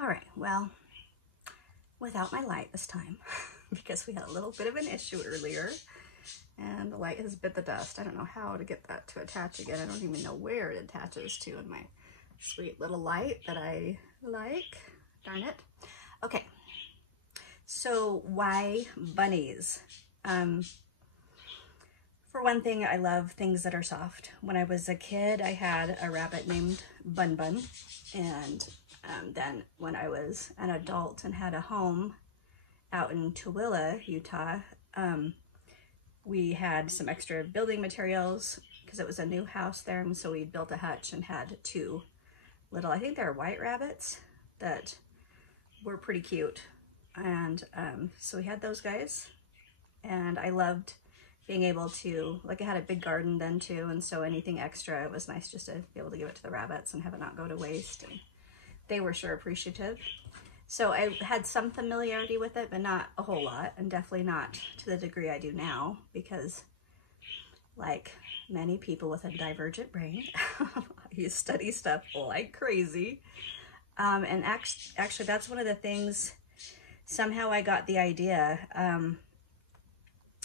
All right, well, without my light this time, because we had a little bit of an issue earlier, and the light has bit the dust. I don't know how to get that to attach again. I don't even know where it attaches to in my sweet little light that I like. Darn it. Okay, so why bunnies? For one thing, I love things that are soft. When I was a kid, I had a rabbit named Bun Bun, and then when I was an adult and had a home out in Tooele, Utah, we had some extra building materials because it was a new house there, and so we built a hutch and had two little, I think they were white rabbits that were pretty cute. And so we had those guys, and I loved being able to, like, I had a big garden then too, and so anything extra, it was nice just to be able to give it to the rabbits and have it not go to waste, and they were sure appreciative. So I had some familiarity with it, but not a whole lot, and definitely not to the degree I do now, because like many people with a divergent brain, I study stuff like crazy. And actually that's one of the things, somehow I got the idea.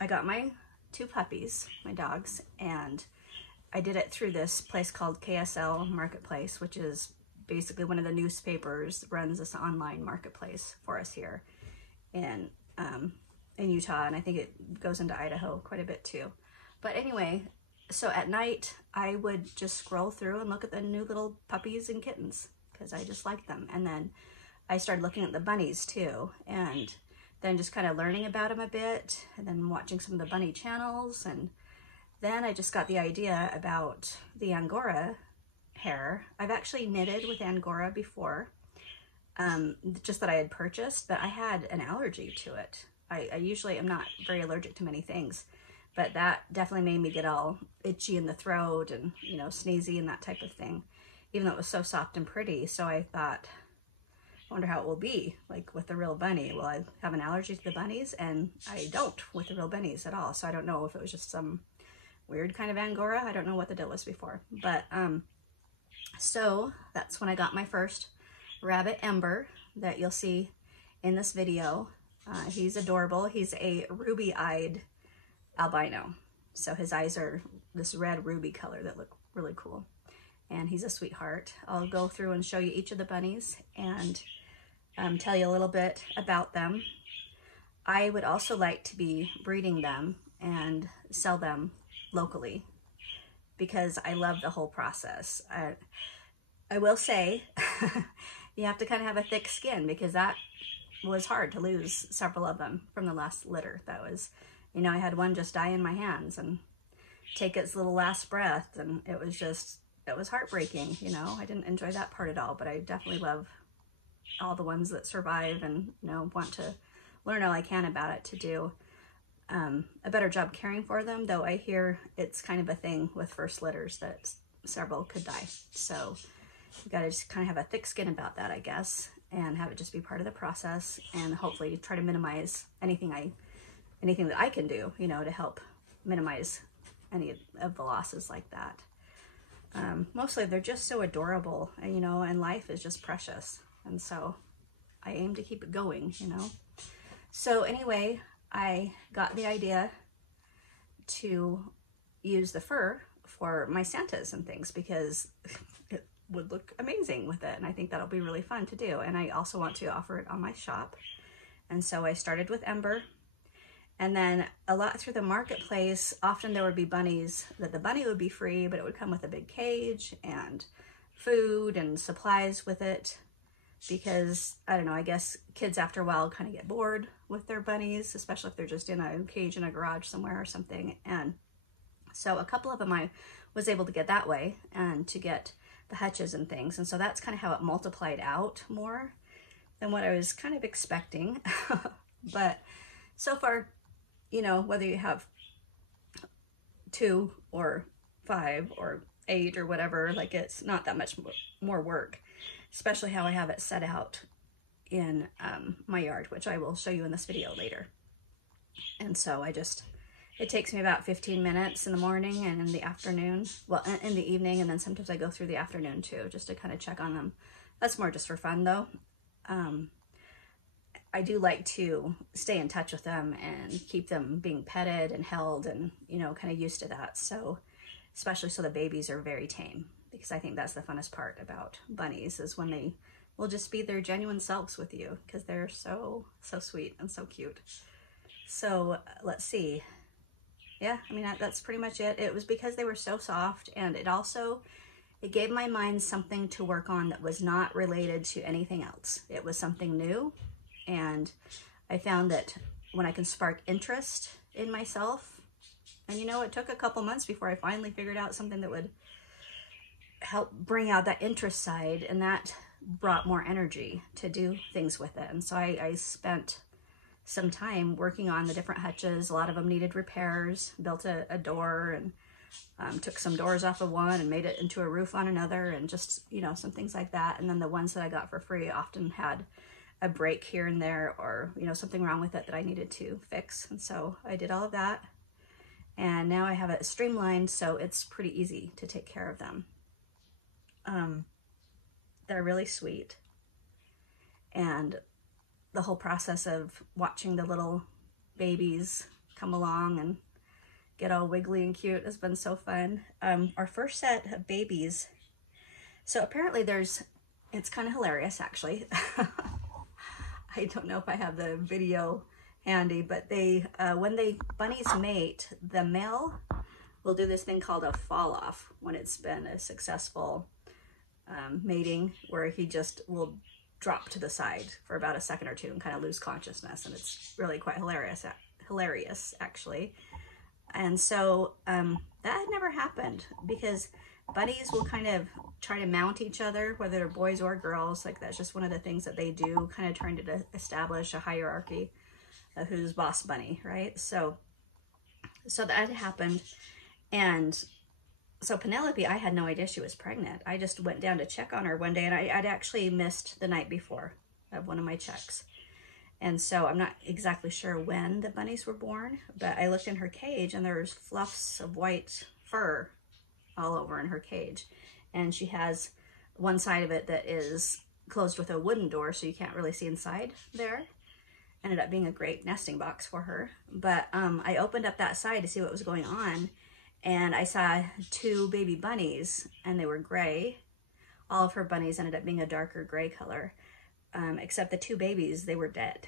I got my two puppies, my dogs, and I did it through this place called KSL Marketplace, which is basically one of the newspapers runs this online marketplace for us here in Utah, and I think it goes into Idaho quite a bit too. But anyway, so at night I would just scroll through and look at the new little puppies and kittens because I just liked them, and then I started looking at the bunnies too, and then just kind of learning about them a bit, and then watching some of the bunny channels, and then I just got the idea about the Angora hair. I've actually knitted with Angora before, just that I had purchased, but I had an allergy to it. I usually am not very allergic to many things, but that definitely made me get all itchy in the throat and, you know, sneezy and that type of thing, even though it was so soft and pretty. So I thought, I wonder how it will be like with the real bunny. Well, I have an allergy to the bunnies, and I don't with the real bunnies at all. So I don't know if it was just some weird kind of Angora. I don't know what the deal was before, but so that's when I got my first rabbit, Ember, that you'll see in this video. He's adorable. He's a ruby-eyed albino. So his eyes are this red ruby color that look really cool. And he's a sweetheart. I'll go through and show you each of the bunnies and tell you a little bit about them. I would also like to be breeding them and sell them locally because I love the whole process. I will say you have to kind of have a thick skin because that was hard to lose several of them from the last litter. That was, you know, I had one just die in my hands and take its little last breath, and it was just, it was heartbreaking, you know. I didn't enjoy that part at all, but I definitely love all the ones that survive and, you know, want to learn all I can about it to do a better job caring for them, though I hear it's kind of a thing with first litters that several could die. So you gotta just kind of have a thick skin about that, I guess, and have it just be part of the process, and hopefully try to minimize anything that I can do, you know, to help minimize any of the losses like that. Mostly they're just so adorable, and, you know, and life is just precious. And so I aim to keep it going, you know. So anyway, I got the idea to use the fur for my Santas and things because it would look amazing with it. And I think that'll be really fun to do. And I also want to offer it on my shop. And so I started with Ember. And then a lot through the marketplace, often there would be bunnies that the bunny would be free, but it would come with a big cage and food and supplies with it because, I don't know, I guess kids after a while kind of get bored with their bunnies, especially if they're just in a cage in a garage somewhere or something. And so a couple of them I was able to get that way and to get the hutches and things. And so that's kind of how it multiplied out more than what I was kind of expecting. But so far, you know, whether you have 2 or 5 or 8 or whatever, like, it's not that much more work, especially how I have it set out in my yard, which I will show you in this video later. And so it takes me about 15 minutes in the morning and in the afternoon, well, in the evening, and then sometimes I go through the afternoon too, just to kind of check on them. That's more just for fun though. I do like to stay in touch with them and keep them being petted and held and, you know, kind of used to that. So, especially so the babies are very tame, because I think that's the funnest part about bunnies, is when they will just be their genuine selves with you, because they're so sweet and so cute. So let's see. Yeah, I mean, that's pretty much it. It was because they were so soft, and it gave my mind something to work on that was not related to anything else. It was something new. And I found that when I can spark interest in myself, and you know, it took a couple months before I finally figured out something that would help bring out that interest side, and that brought more energy to do things with it. And so I spent some time working on the different hutches. A lot of them needed repairs, built a door, and took some doors off of one and made it into a roof on another, and just, you know, some things like that. And then the ones that I got for free often had a break here and there, or, you know, something wrong with it that I needed to fix. And so I did all of that, and now I have it streamlined, so it's pretty easy to take care of them. They're really sweet, and the whole process of watching the little babies come along and get all wiggly and cute has been so fun. Our first set of babies, so apparently it's kind of hilarious actually. I don't know if I have the video handy, but when bunnies mate, the male will do this thing called a fall off when it's been a successful mating, where he just will drop to the side for about a second or two and kind of lose consciousness, and it's really quite hilarious actually. And so that had never happened, because bunnies will kind of try to mount each other, whether they're boys or girls. Like, that's just one of the things that they do, kind of trying to establish a hierarchy of who's boss bunny, right? So that happened. And so Penelope, I had no idea she was pregnant. I just went down to check on her one day, and I'd actually missed the night before of one of my checks. And so I'm not exactly sure when the bunnies were born, but I looked in her cage, and there's fluffs of white fur all over in her cage. And she has one side of it that is closed with a wooden door, so you can't really see inside there. Ended up being a great nesting box for her. But I opened up that side to see what was going on, and I saw two baby bunnies, and they were gray. All of her bunnies ended up being a darker gray color, except the two babies, they were dead.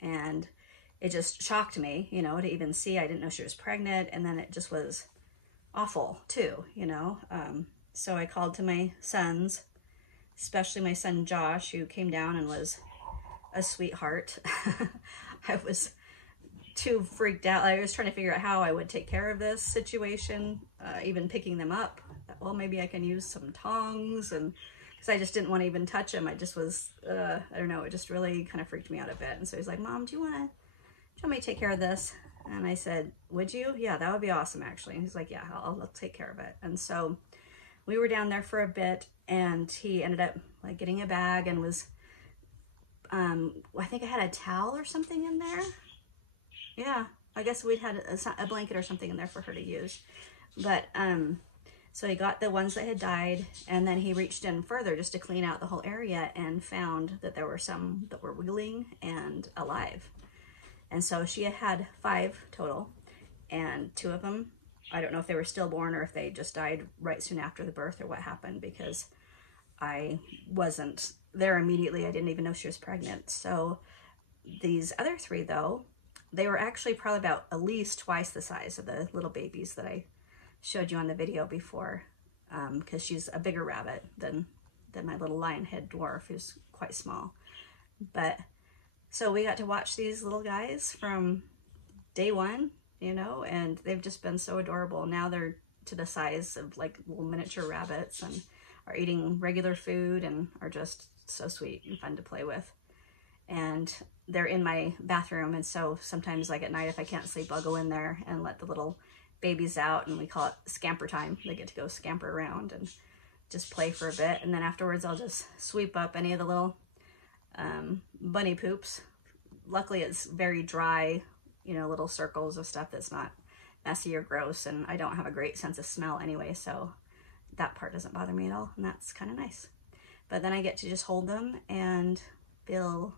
And it just shocked me, you know, to even see. I didn't know she was pregnant, and then it just was awful too, you know. So I called to my sons, especially my son Josh, who came down and was a sweetheart. I was too freaked out. I was trying to figure out how I would take care of this situation, even picking them up. Well, maybe I can use some tongs, and because I just didn't want to even touch him. I just was, I don't know, it just really kind of freaked me out a bit. And so he's like, Mom, do you want me to take care of this? And I said, would you? Yeah, that would be awesome, actually. And he's like, yeah, I'll take care of it. And so we were down there for a bit, and he ended up like getting a bag, and was, I think I had a towel or something in there. Yeah, I guess we'd had a blanket or something in there for her to use. But so he got the ones that had died, and then he reached in further just to clean out the whole area, and found that there were some that were wiggling and alive. And so she had 5 total, and 2 of them, I don't know if they were stillborn or if they just died right soon after the birth or what happened, because I wasn't there immediately. I didn't even know she was pregnant. So these other 3 though, they were actually probably about at least twice the size of the little babies that I showed you on the video before, because she's a bigger rabbit than my little lionhead dwarf, who's quite small. But so we got to watch these little guys from day one, you know, and they've just been so adorable. Now they're to the size of like little miniature rabbits, and are eating regular food, and are just so sweet and fun to play with. And they're in my bathroom, and so sometimes, like at night, if I can't sleep, I'll go in there and let the little babies out, and we call it scamper time. They get to go scamper around and just play for a bit, and then afterwards I'll just sweep up any of the little bunny poops. Luckily it's very dry, you know, little circles of stuff that's not messy or gross, and I don't have a great sense of smell anyway, so that part doesn't bother me at all, and that's kind of nice. But then I get to just hold them and feel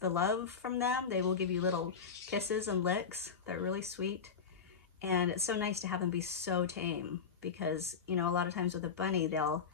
the love from them. They will give you little kisses and licks. They're really sweet. And it's so nice to have them be so tame, because, you know, a lot of times with a bunny, they'll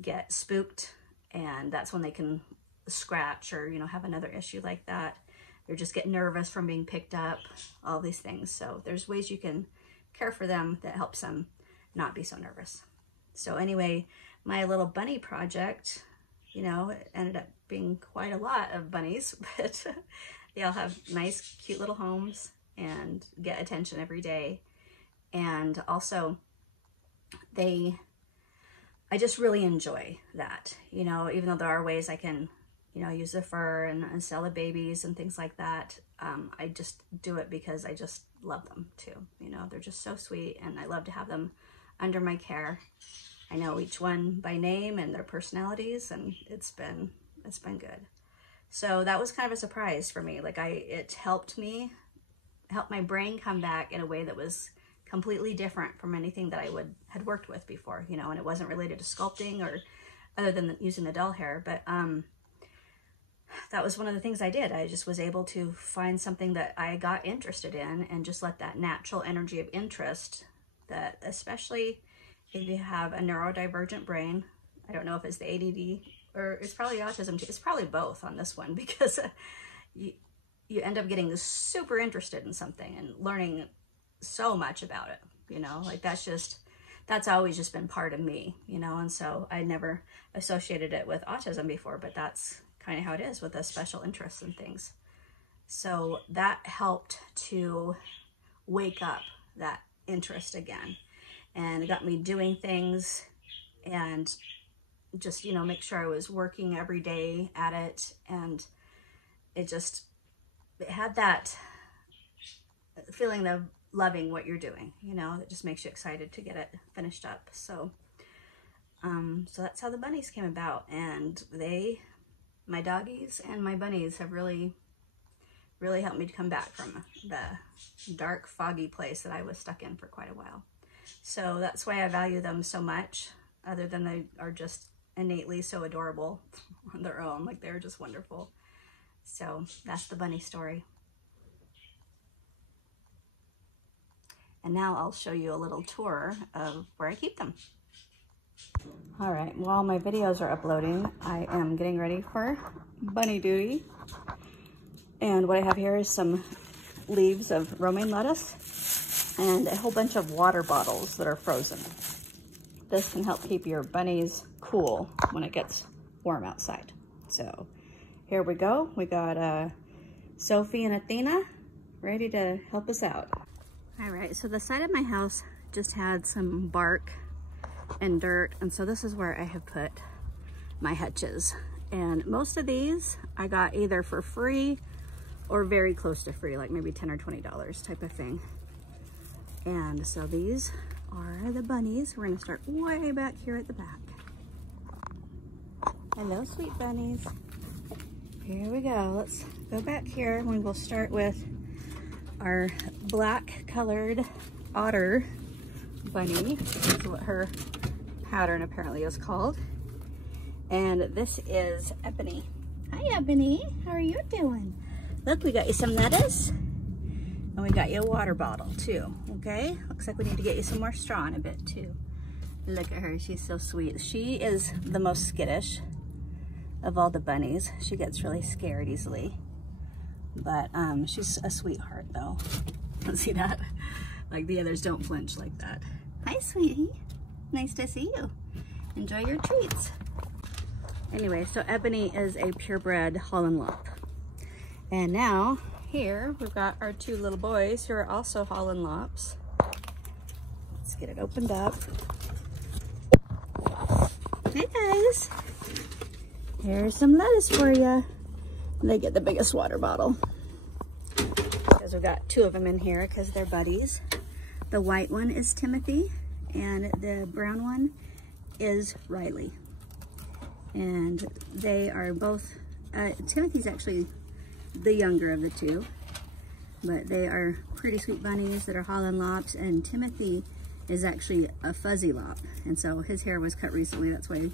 get spooked, and that's when they can scratch or, you know, have another issue like that. Or just get nervous from being picked up, all these things. So there's ways you can care for them that helps them not be so nervous. So anyway, my little bunny project, you know, it ended up being quite a lot of bunnies, but they all have nice, cute little homes and get attention every day. And also I just really enjoy that, you know, even though there are ways I can, you know, use the fur and sell the babies and things like that. I just do it because I just love them too. You know, they're just so sweet, and I love to have them under my care. I know each one by name and their personalities, and it's been good. So that was kind of a surprise for me. Like it helped my brain come back in a way that was completely different from anything that I had worked with before, you know, and it wasn't related to sculpting or other than using the doll hair. But that was one of the things I did. I just was able to find something that I got interested in and just let that natural energy of interest, that especially if you have a neurodivergent brain, I don't know if it's the ADD or it's probably autism too. It's probably both on this one, because you end up getting super interested in something and learning so much about it, you know, like that's always just been part of me, you know. And so I never associated it with autism before, but that's kind of how it is with the special interests and things. So that helped to wake up that interest again, and it got me doing things and just, you know, make sure I was working every day at it. And it had that feeling of loving what you're doing, you know, it just makes you excited to get it finished up. So so that's how the bunnies came about. And my doggies and my bunnies have really helped me to come back from the dark, foggy place that I was stuck in for quite a while. So that's why I value them so much, other than they are just innately so adorable on their own. Like, they're just wonderful. So that's the bunny story. And now I'll show you a little tour of where I keep them. All right, while my videos are uploading, I am getting ready for bunny duty. And what I have here is some leaves of romaine lettuce and a whole bunch of water bottles that are frozen. This can help keep your bunnies cool when it gets warm outside. So here we go. We got Sophie and Athena ready to help us out. All right, so the side of my house just had some bark and dirt, and so this is where I have put my hutches. And most of these I got either for free or very close to free, like maybe $10 or $20 type of thing. And so these are the bunnies. We're gonna start way back here at the back. Hello, sweet bunnies. Here we go. Let's go back here. We will start with our black colored otter bunny. That's what her pattern apparently is called. And this is Ebony. Hi, Ebony. How are you doing? Look, we got you some lettuce, and we got you a water bottle too, okay? Looks like we need to get you some more straw in a bit too. Look at her, she's so sweet. She is the most skittish of all the bunnies. She gets really scared easily, but she's a sweetheart though. See that? Like, the others don't flinch like that. Hi, sweetie. Nice to see you. Enjoy your treats. Anyway, so Ebony is a purebred Holland Lop. And now here we've got our two little boys who are also Holland Lops. Let's get it opened up. Hey guys, here's some lettuce for you. They get the biggest water bottle because we've got two of them in here because they're buddies. The white one is Timothy and the brown one is Riley. And they are both, Timothy's actually the younger of the two, but they are pretty sweet bunnies that are Holland Lops, and Timothy is actually a fuzzy lop, and so his hair was cut recently. That's why he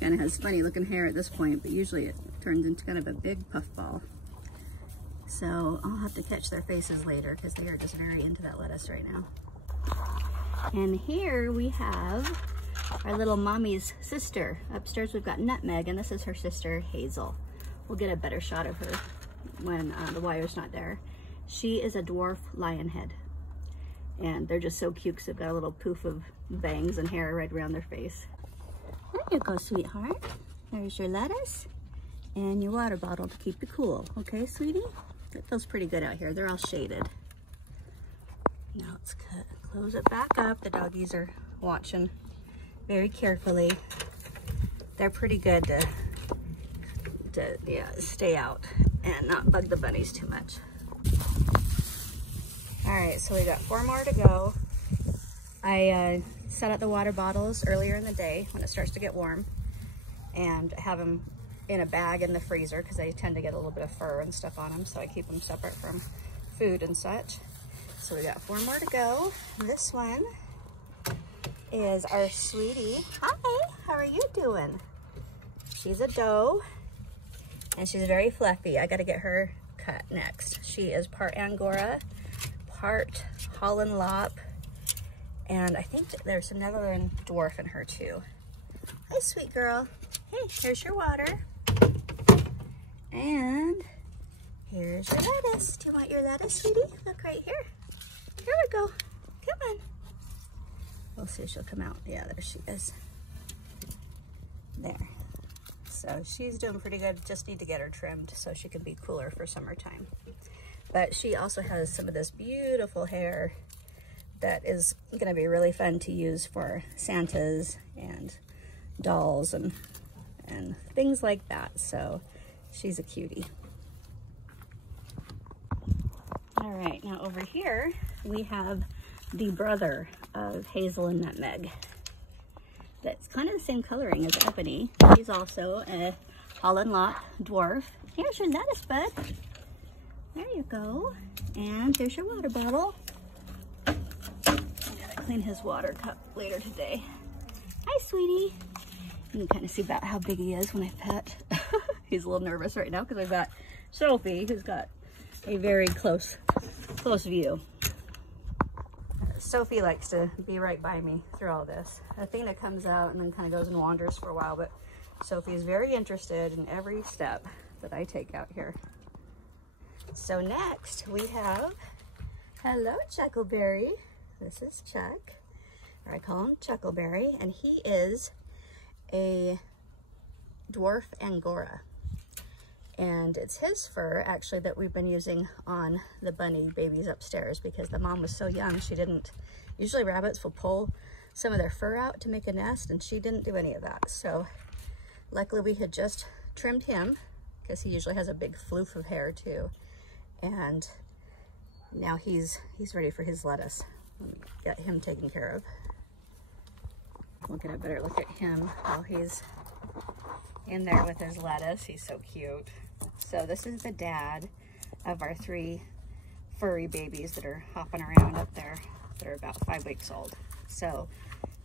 kind of has funny looking hair at this point, but usually turns into kind of a big puffball. So I'll have to catch their faces later because they are just very into that lettuce right now. And here we have our little mommy's sister. Upstairs we've got Nutmeg, and this is her sister Hazel. We'll get a better shot of her when the wire's not there. She is a dwarf lionhead, and they're just so cute because they've got a little poof of bangs and hair right around their face. There you go, sweetheart. There's your lettuce and your water bottle to keep you cool. Okay, sweetie? It feels pretty good out here. They're all shaded. Now let's close it back up. The doggies are watching very carefully. They're pretty good to stay out and not bug the bunnies too much. All right, so we got 4 more to go. I set out the water bottles earlier in the day when it starts to get warm, and have them in a bag in the freezer because they tend to get a little bit of fur and stuff on them, so I keep them separate from food and such. So we got 4 more to go. This one is our sweetie. Hi, how are you doing? She's a doe, and she's very fluffy. I gotta get her cut next. She is part Angora, part Holland Lop, and I think there's another dwarf in her too. Hi, sweet girl. Hey, here's your water. And here's your lettuce. Do you want your lettuce, sweetie? Look right here. Here we go. Come on. We'll see if she'll come out. Yeah, there she is. There. So she's doing pretty good. Just need to get her trimmed so she can be cooler for summertime. But she also has some of this beautiful hair that is going to be really fun to use for Santas and dolls and things like that. So she's a cutie. All right, now over here we have the brother of Hazel and Nutmeg. That's kind of the same coloring as Ebony. He's also a Holland Lop dwarf. Here's your lettuce, bud. There you go. And there's your water bottle. I gotta clean his water cup later today. Hi, sweetie. You can kind of see about how big he is when I pet. He's a little nervous right now because I've got Sophie, who's got a very close view. Sophie likes to be right by me through all this. Athena comes out and then kind of goes and wanders for a while, but Sophie is very interested in every step that I take out here. So next we have, hello, Chuckleberry. This is Chuck, or I call him Chuckleberry, and he is a dwarf Angora. And it's his fur, actually, that we've been using on the bunny babies upstairs because the mom was so young, she didn't. Usually rabbits will pull some of their fur out to make a nest, and she didn't do any of that. So luckily we had just trimmed him because he usually has a big floof of hair too. And now he's ready for his lettuce. Let me get him taken care of. We'll get a better look at him while he's in there with his lettuce. He's so cute. So this is the dad of our 3 furry babies that are hopping around up there that are about 5 weeks old. So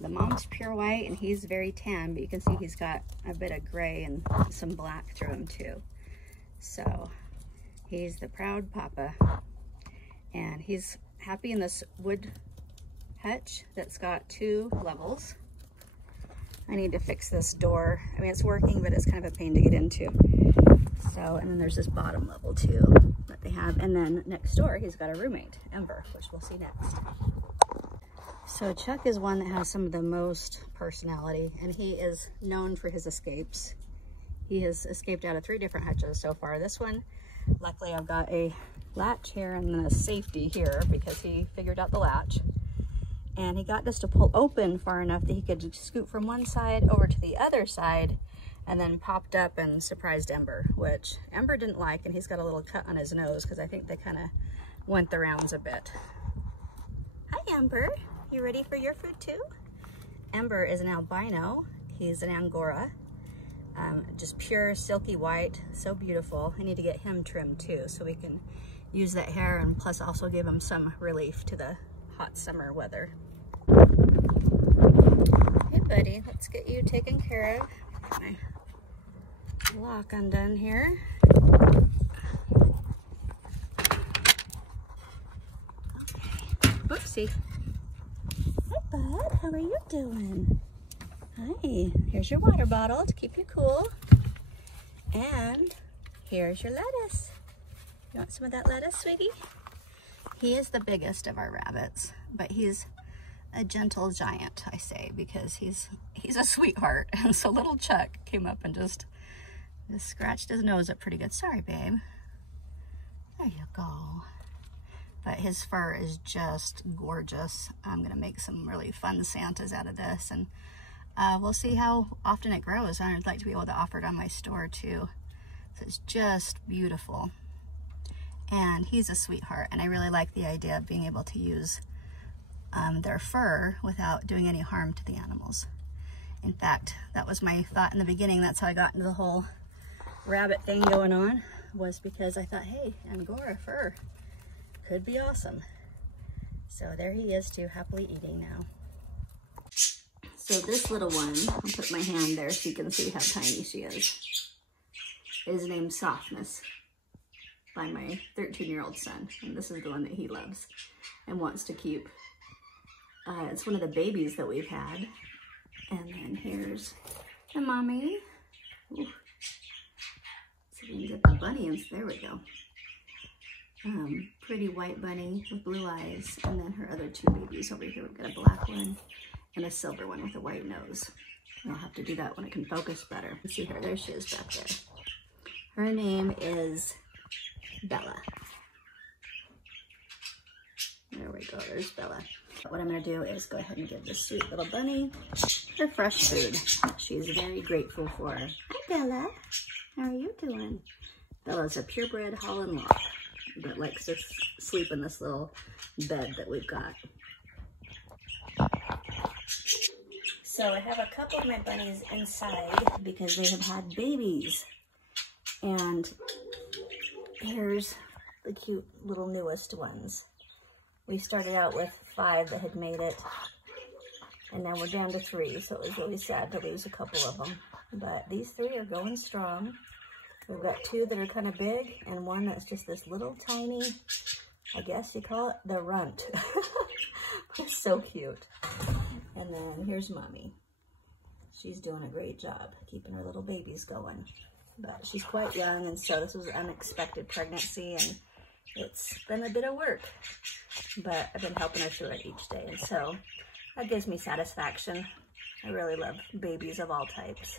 the mom's pure white and he's very tan, but you can see he's got a bit of gray and some black through him too. So he's the proud papa, and he's happy in this wood hutch that's got 2 levels. I need to fix this door. I mean, it's working, but it's kind of a pain to get into. So, and then there's this bottom level too that they have. And then next door, he's got a roommate, Ember, which we'll see next. So Chuck is one that has some of the most personality, and he is known for his escapes. He has escaped out of 3 different hutches so far. This one, luckily I've got a latch here and then a safety here because he figured out the latch. And he got this to pull open far enough that he could scoot from one side over to the other side, and then popped up and surprised Ember, which Ember didn't like, and he's got a little cut on his nose because I think they kind of went the rounds a bit. Hi, Ember. You ready for your food too? Ember is an albino. He's an Angora. Just pure silky white, so beautiful. I need to get him trimmed too so we can use that hair and plus also give him some relief to the hot summer weather. Hey buddy, let's get you taken care of. My lock undone here. Whoopsie. Hi, bud. How are you doing? Hi. Here's your water bottle to keep you cool. And here's your lettuce. You want some of that lettuce, sweetie? He is the biggest of our rabbits, but he's a gentle giant, I say, because he's a sweetheart. And so little Chuck came up and just scratched his nose up pretty good. Sorry, babe. There you go. But his fur is just gorgeous. I'm gonna make some really fun Santas out of this, and we'll see how often it grows. I'd like to be able to offer it on my store too. So it's just beautiful. And he's a sweetheart, and I really like the idea of being able to use their fur without doing any harm to the animals. In fact, that was my thought in the beginning. That's how I got into the whole rabbit thing going on, was because I thought, hey, Angora fur could be awesome. So there he is too, happily eating now. So this little one, I'll put my hand there so you can see how tiny she is named Softness by my 13-year-old son. And this is the one that he loves and wants to keep. It's one of the babies that we've had. And then here's the mommy. Ooh. So we can get the bunny in. There we go. Pretty white bunny with blue eyes. And then her other two babies over here. We've got a black one and a silver one with a white nose. I'll have to do that when it can focus better. Let's see her. There she is back there. Her name is Bella. There we go. There's Bella. What I'm going to do is go ahead and give this sweet little bunny her fresh food. She's very grateful for. Hi, Bella. How are you doing? Bella's a purebred Holland Lock that likes to sleep in this little bed that we've got. So I have a couple of my bunnies inside because they have had babies. And here's the cute little newest ones. We started out with 5 that had made it, and now we're down to 3, so it was really sad to lose a couple of them. But these 3 are going strong. We've got 2 that are kind of big, and 1 that's just this little tiny, I guess you call it the runt. It's so cute. And then here's Mommy. She's doing a great job keeping her little babies going. But she's quite young, and so this was an unexpected pregnancy, and it's been a bit of work, but I've been helping her through it each day, and so that gives me satisfaction. I really love babies of all types.